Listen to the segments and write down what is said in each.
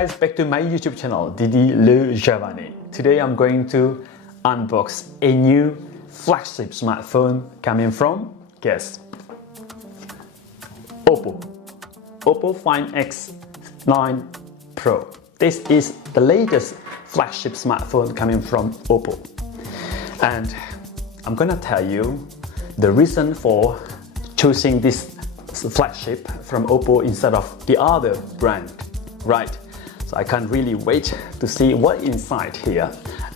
guys, back to my YouTube channel, Didi le Javanais. Today I'm going to unbox a new flagship smartphone coming from, guess, Oppo Find X9 Pro. This is the latest flagship smartphone coming from Oppo. And I'm gonna tell you the reason for choosing this flagship from Oppo instead of the other brand, right? So I can't really wait to see what inside here.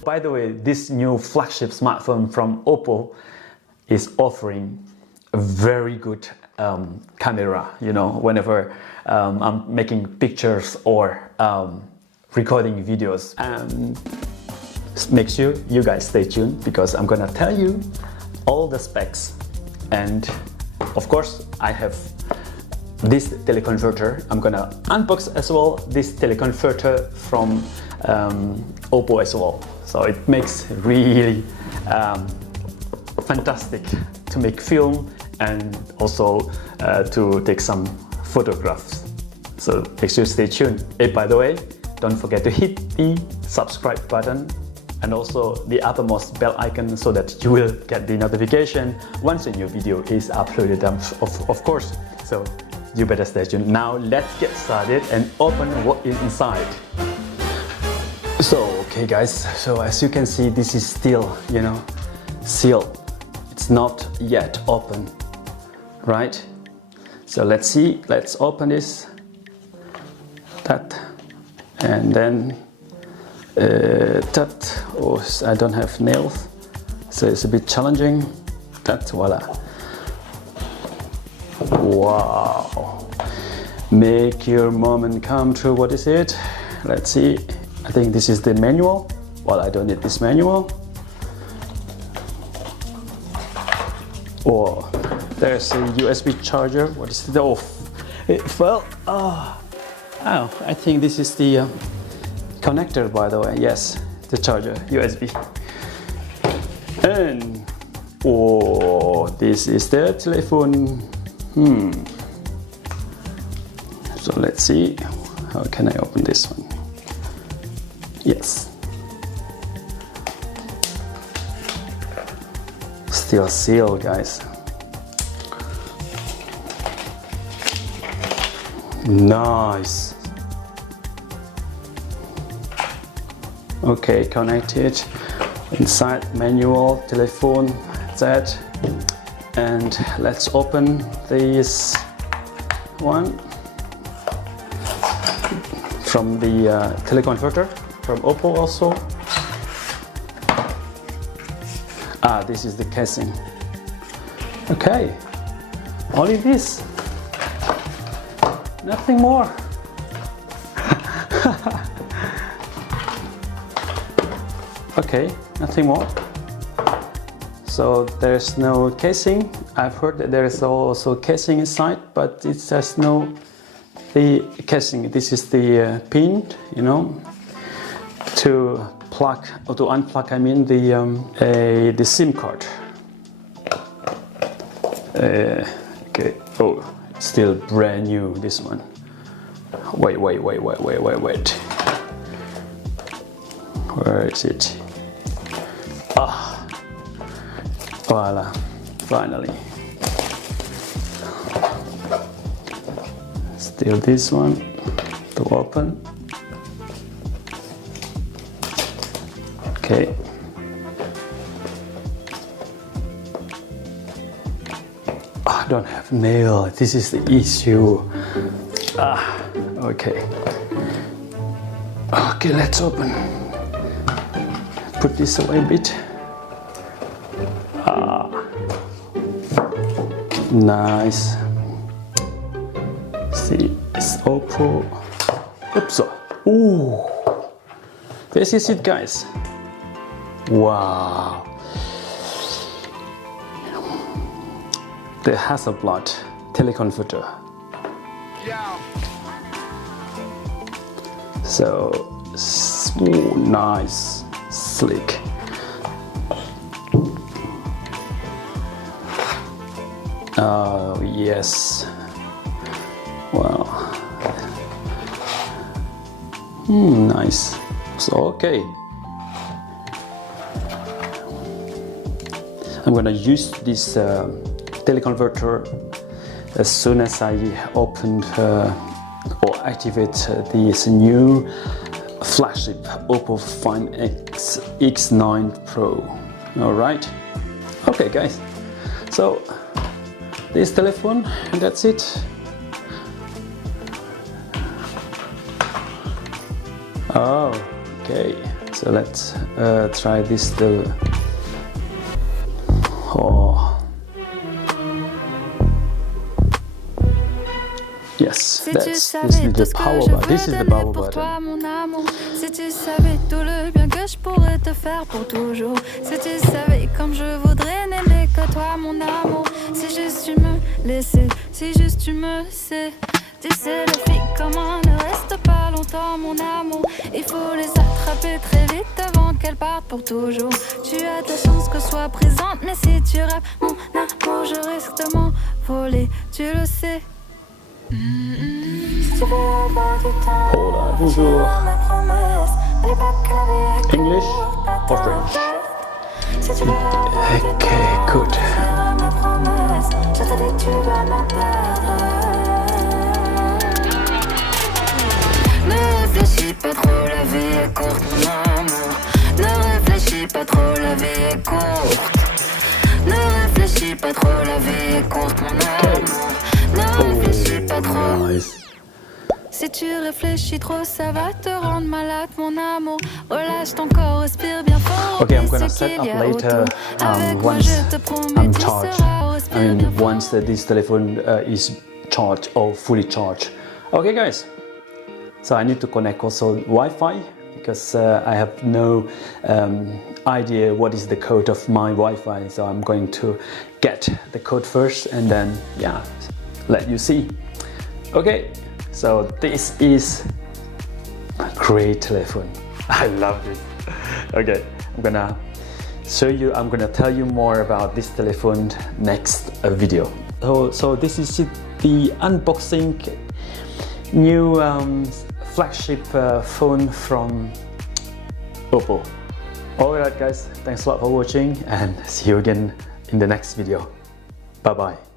By the way, this new flagship smartphone from Oppo is offering a very good camera, you know, whenever I'm making pictures or recording videos. And make sure you guys stay tuned because I'm gonna tell you all the specs. And of course, I have this teleconverter. I'm gonna unbox as well this teleconverter from Oppo as well. So it makes really fantastic to make film and also to take some photographs. So make sure to stay tuned. Hey, by the way, don't forget to hit the subscribe button and also the uppermost bell icon so that you will get the notification once a new video is uploaded, of course. So you better stay tuned. Now let's get started and open what is inside. So okay guys, so as you can see, this is still, you know, sealed. It's not yet open, right? So let's see, let's open this, that, and then that. Oh, I don't have nails, so it's a bit challenging. That, voila. Wow, make your moment come true. What is it? Let's see. I think this is the manual. Well, I don't need this manual. Oh, there's a USB charger. What is it? Oh, it fell. Oh, I think this is the connector, by the way. Yes, the charger, USB. And oh, this is the telephone. So let's see, how can I open this one? Yes. Still sealed, guys. Nice. Okay, connected. Inside manual, telephone, that. And let's open this one from the teleconverter from Oppo also. This is the casing. Okay, only this, nothing more. Okay, nothing more. So there's no casing. I've heard that there is also casing inside, but it says no the casing. This is the pin, you know, to plug or to unplug. I mean the SIM card. Okay. Oh, it's still brand new. This one. Wait. Where is it? Voila, finally. Still this one to open. Okay. I don't have nail. This is the issue. Okay. Okay, let's open. Put this away a bit. Nice. See, it's Oppo. Oops. Ooh. This is it, guys. Wow. The Hasselblad teleconverter. Yeah. So, smooth, nice, slick. Oh, yes. Wow. Nice. So, okay. I'm gonna use this teleconverter as soon as I opened or activate this new flagship Oppo Find X9 Pro. Alright. Okay guys. So this telephone, and that's it. Oh, okay. So let's try this. Yes, this is the power bar. This is the power button. Si tu savais tout le bien que je pourrais te faire pour toujours. Si tu savais comme je voudrais n'aimer que toi, mon amour. Si juste tu me laissais, si juste tu me sais. Tu sais, les filles comme moi ne restent pas longtemps, mon amour. Il faut les attraper très vite avant qu'elles partent pour toujours. Tu as ta chance que je sois présente, mais si tu rappes mon amour, je risque de m'envoler, tu le sais. Si tu veux avoir du temps, Hola, bonjour. mes promesses, n'allez pas que la vie est English courte, or French? Si tu veux avoir du Okay, temps, good. mes promesses, je te dis tu vas me perdre. Ne réfléchis pas trop, la vie est courte, mon amour. Ne réfléchis pas trop, la vie est courte. Ne réfléchis pas trop, la vie est courte, mon amour. Ne réfléchis pas trop. Nice. Si tu réfléchis trop, ça va te rendre malade, mon amour. Relâche ton corps, respire bien fort. Okay, I'm gonna set up later once I'm charged. I mean, once this telephone is charged or fully charged. Okay, guys. So I need to connect also Wi-Fi because I have no idea what is the code of my Wi-Fi. So I'm going to get the code first and then, yeah, let you see. Okay, so this is a great telephone. I love it. Okay, I'm gonna show you, I'm gonna tell you more about this telephone next video. So this is the unboxing new flagship phone from Oppo. Alright guys, thanks a lot for watching and see you again in the next video. Bye bye.